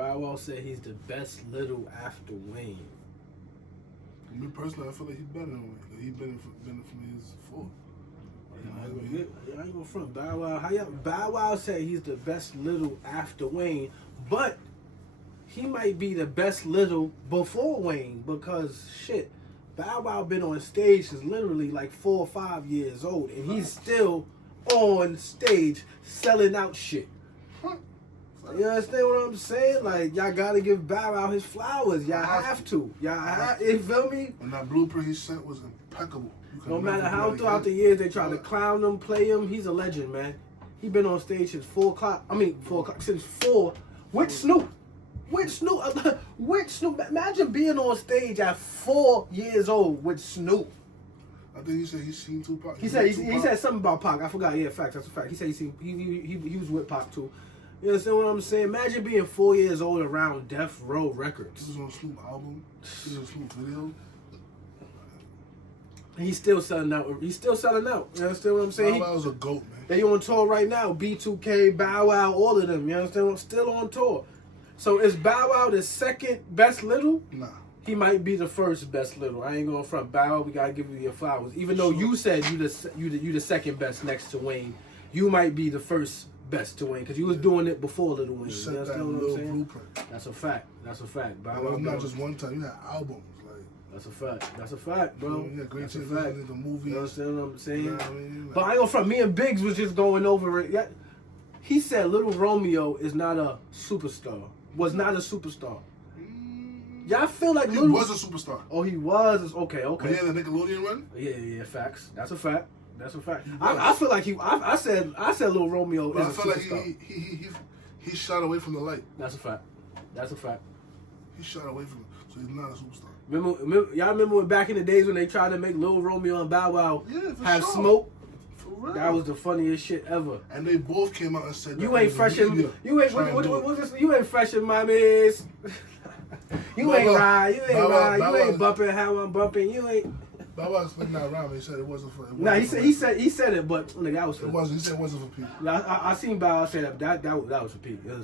Bow Wow said he's the best little after Wayne. Me personally, I feel like he's better than Wayne. Like he better from his fourth. I ain't gonna front Bow Wow. Bow Wow said he's the best little after Wayne, but he might be the best little before Wayne because shit, Bow Wow been on stage since literally like 4 or 5 years old, and he's still on stage selling out shit. You understand what I'm saying? Like, y'all gotta give Bow Wow his flowers. Y'all have to. You feel me? And that blueprint he sent was impeccable. No matter how throughout the years they try to clown him, play him, he's a legend, man. He been on stage since 4 o'clock. Since 4 with Snoop. With Snoop. Imagine being on stage at 4 years old with Snoop. I think he said he's seen Tupac. He said something about Pac. I forgot. Yeah, facts. That's a fact. He said he was with Pac too. You understand what I'm saying? Imagine being 4 years old around Death Row Records. This was on Snoop album. This was on Snoop video. He's still selling out. You understand what I'm saying? Bow Wow's a GOAT, man. They on tour right now. B2K, Bow Wow, all of them. You understand? Still on tour. So is Bow Wow the second best little? Nah. He might be the first best little. I ain't going front. Bow Wow, we gotta give you your flowers. Even though you said you the second best next to Wayne, you might be the first best to Wayne because you was doing it before Little Wayne. You You understand what I'm saying? blueprint. That's a fact. Bow Well, Wow, not just one time. You had albums. That's a fact, bro. Yeah, great That's a things fact. in the movies. You understand what I'm saying? You know what I mean? But I ain't gonna front. Me and Biggs was just going over it. Yeah. He said Little Romeo is not a superstar. Was not a superstar. Y'all feel like He was a superstar. Oh, he was. Okay. When he had the Nickelodeon run? Yeah. Facts. That's a fact. I feel like I said Little Romeo is I a feel like superstar. he shot away from the light. That's a fact. He shot away from it, so he's not a superstar. Y'all remember when back in the days when they tried to make Lil Romeo and Bow Wow have sure. smoke? For real. That was the funniest shit ever. And they both came out and said that You ain't fresh in you ain't fresh in my miss. You ain't bumping how I'm bumping. You ain't. Bow Wow explained that around. He said it wasn't for. Nah, he said it, but nigga, that was for. It wasn't. He said it wasn't for people. I seen Bow Wow say that was for people. That was for people.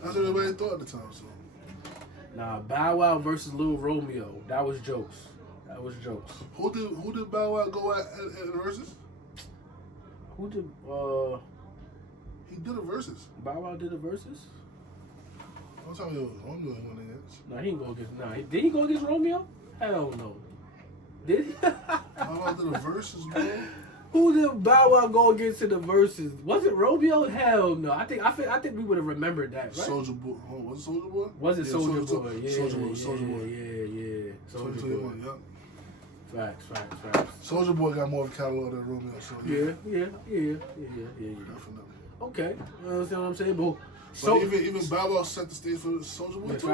That's what everybody thought at the time. So. Nah, Bow Wow versus Lil Romeo. That was jokes. Who did Bow Wow go at the verses? Who did He did a verses. Bow Wow did the verses? Don't tell me it was Romeo he went against. Nah, he didn't go against. Did he go against Romeo? Hell no. Did he? Bow Wow did a verses, bro. Who did Bow Wow go against in the verses? Was it Romeo? Hell no. I think we would have remembered that, right? Soulja Boy. Oh, was it Soulja Boy? Was it Soulja Boy? Yeah, Soulja Boy. Yeah. Soulja Boy. Yep. Facts. Soulja Boy got more of a catalog than Romeo. So Yeah. Definitely. Okay, you understand what I'm saying? But even Bow Wow set the stage for Soulja Boy too.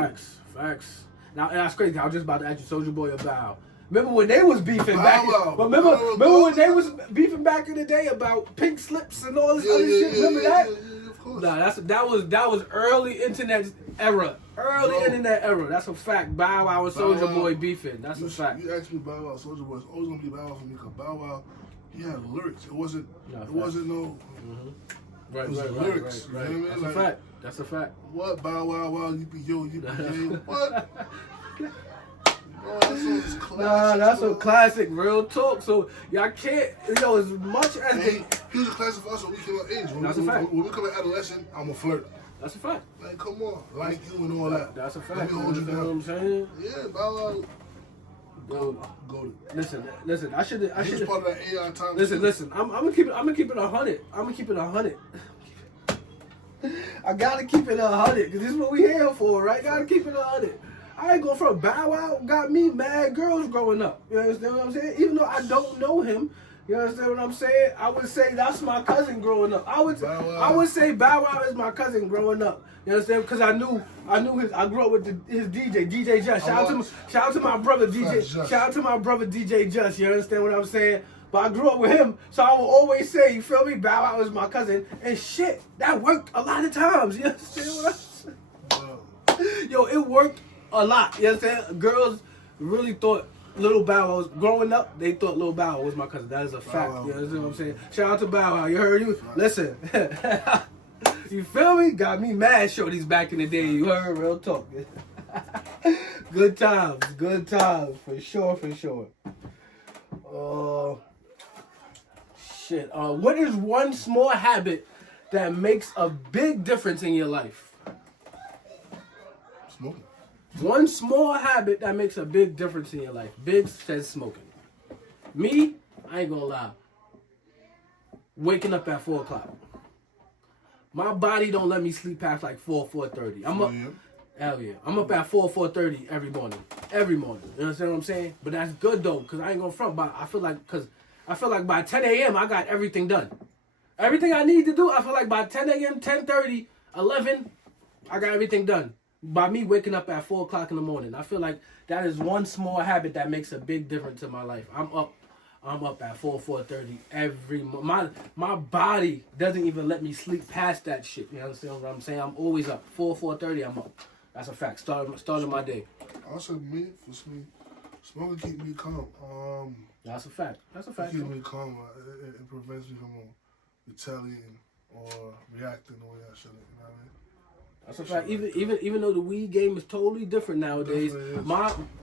Facts. Now that's crazy. I was just about to ask you, Soulja Boy or Bow. Remember when they was beefing Bow Wow. Remember when they was beefing back in the day about pink slips and all this other shit? Remember that? Yeah, of course. Nah, that was early internet era. Internet era. That's a fact. Bow Wow and Soulja Boy beefing. That's a fact. You asked me Bow Wow, Soulja Boy. It's always gonna be Bow Wow for me because Bow Wow, he had lyrics. It wasn't no. Right. It was lyrics. You know what I mean? That's a fact. What Bow Wow, wow, you be yo, you be yay. What? Bro, that song is classic. Nah, that's a classic, real talk. So y'all can't, as much as he was a classic for us when we came of age. That's a fact. When we come to adolescent, I'm a flirt. That's a fact. Like, come on, like you and all that. That's a fact. Let me hold you know what I'm down. saying? Yeah, Bow Wow. Go. Listen. I should. He was part of that AI time. Listen. I'm gonna keep it 100. I'm gonna keep it 100. I gotta keep it 100 because this is what we here for, right? Gotta keep it 100. I ain't going from Bow Wow. Got me mad girls growing up. You understand what I'm saying? Even though I don't know him, you understand what I'm saying? I would say that's my cousin growing up. I would say Bow Wow is my cousin growing up. You understand? Because I knew I grew up with his DJ Just. Shout out to my brother DJ. Shout out to my brother DJ Just. You understand what I'm saying? But I grew up with him, so I will always say, you feel me? Bow Wow is my cousin, and shit, that worked a lot of times. You understand what I'm saying? Yo, it worked a lot. You understand? Girls really thought Little Bow Wow was growing up. They thought Little Bow Wow was my cousin. That is a fact. You understand what I'm saying? Shout out to Bow Wow. You heard you? Listen. You feel me? Got me mad shorties back in the day. You heard? Real talk. Good times. Good times. For sure, for sure. Shit. What is one small habit that makes a big difference in your life? Smoking. One small habit that makes a big difference in your life. Big says smoking. Me, I ain't gonna lie. Waking up at 4 o'clock. My body don't let me sleep past like 4:30. I'm up. Hell yeah. I'm up at 4:30 every morning. Every morning. You understand what I'm saying? But that's good though, because I ain't gonna front. But I feel like by 10 a.m. I got everything done. Everything I need to do, I feel like by 10 a.m., 10:30, 11, I got everything done. By me waking up at 4 o'clock in the morning. I feel like that is one small habit that makes a big difference in my life. I'm up at 4:30 every my body doesn't even let me sleep past that shit. You understand what I'm saying? I'm always up. 4:30 I'm up. That's a fact. Starting my day. Also, me, smoking keep me calm. That's a fact. That's a fact. It keeps me calm. It prevents me from retaliating or reacting the way I should. You know what I mean? That's a fact. Even though the weed game is totally different nowadays,